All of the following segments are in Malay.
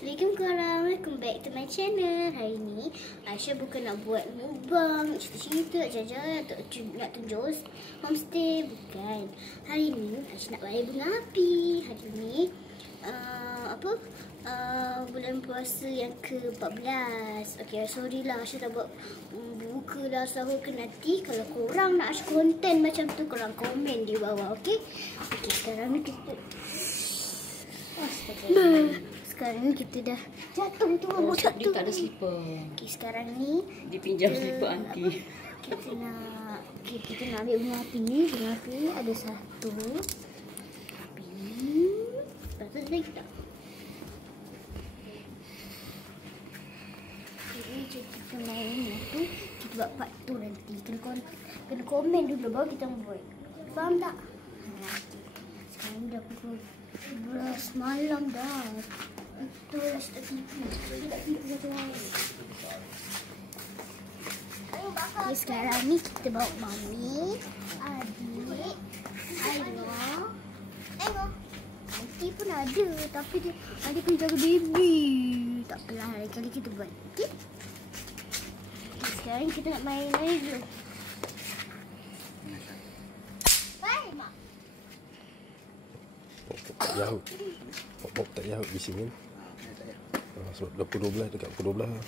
Assalamualaikum, welcome back to my channel. Hari ni Aisyah bukan nak buat mukbang, cerita-cerita, jalan-jalan, nak tunjuk homestay, bukan. Hari ni Aisyah nak bayar bunga api. Hari ni bulan puasa yang ke-14. Okay, sorry lah Aisyah dah buat buka dah sahur ke nanti. Kalau korang nak Aisyah konten macam tu, korang komen di bawah, okay? Okay, sekarang ni kita sekarang ni kita dah jatuh tu, jatuh. Dia tak ada slipper. Okay, sekarang ni dia pinjam slipper aunty. Kita nak ambil bunga api ni. Bunga api ni ada satu. Lepas tu lagi tak? Jadi kita main tu, kita buat part tu nanti. Kena komen dulu baru kita buat. Faham tak? Sekarang dah pukul 11 malam dah. Itu lah tak tipu. Tak tipu satu hari. Okay, sekarang ni kita bawa mami, adik, Aina. Tengok. Aunty pun ada. Tapi dia adik kena jaga baby. Tak apalah, hari kali kita buat. Okay? Okay, sekarang kita nak main dulu. Bye, Mak. Tak jauh. Pop tak jauh di sini. Sebab dah pukul 12, dekat pukul 12 lah.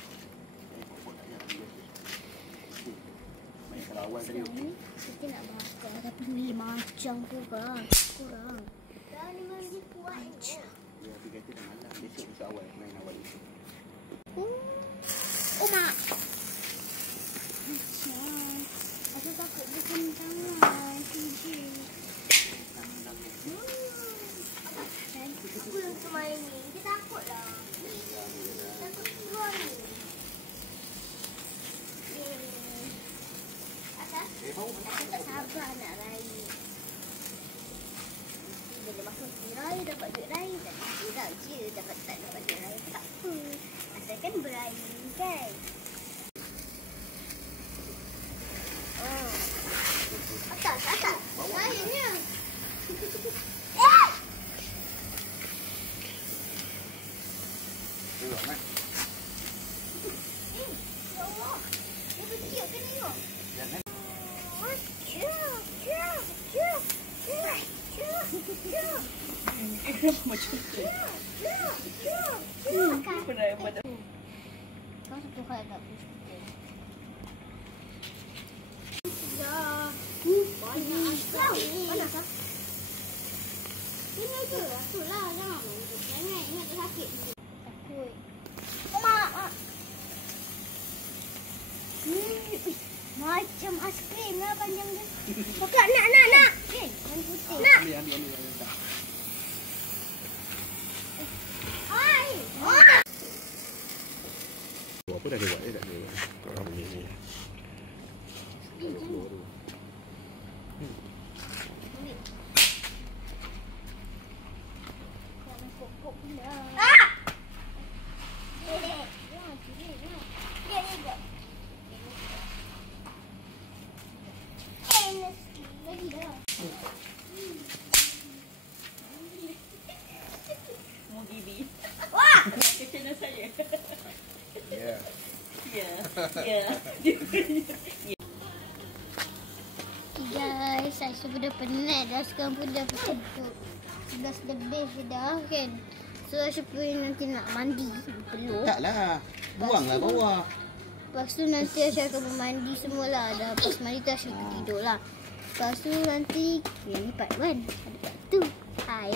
Kita nak bakar tapi ni macam kurang. Dah ni mandi kuat macam. Oh mak. Macam. Aku takut dia kena tangan. Aku yang semain ni. Dia takut lah. Takut keluar ni. Aku tak sabar nak raya. Bila masuk raya dapat duit raya. Tak ada je dapat tak dapat duit raya. Tak apa. Asalkan beraya kan. Oh. Atas. Rayanya. Ya Allah. Dia kecil ke tengok? Macam tu. Kau satu kali tak punya. Dah. Banyak asal. Panas ah. Ini je. Itulah jangan. Jangan ingat dia sakit. Takut. Mak. Macam aiskrim lah panjang dia. Kakak nak. Yang putih. Nak. Ambil. Apa dah dia buat? Tak ada. Korang punya ni. Mau gini. Wah! Ke channel saya. Ya. Guys, saya sudah penat dah. Sekarang pun dah pukul 11 lebih dah kan. So Aisyah pergi nanti nak mandi. Perlu. Taklah. Buanglah bawah. Lepas tu nanti Aisyah akan mandi semualah. Dah lepas mandi tu Aisyah tidur lah. Lepas tu nanti yang ni part 1. Ada part 2.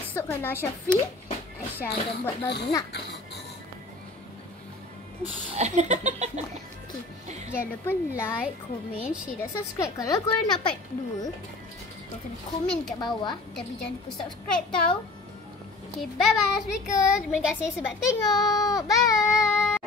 Esok kalau Aisyah free, Aisyah akan buat baru nak. Okay. Jangan lupa like, komen, share dan subscribe. Kalau korang nak part 2, korang kena komen kat bawah. Tapi jangan lupa subscribe tau. Okay, bye-bye. Assalamualaikum. Terima kasih sebab tengok. Bye.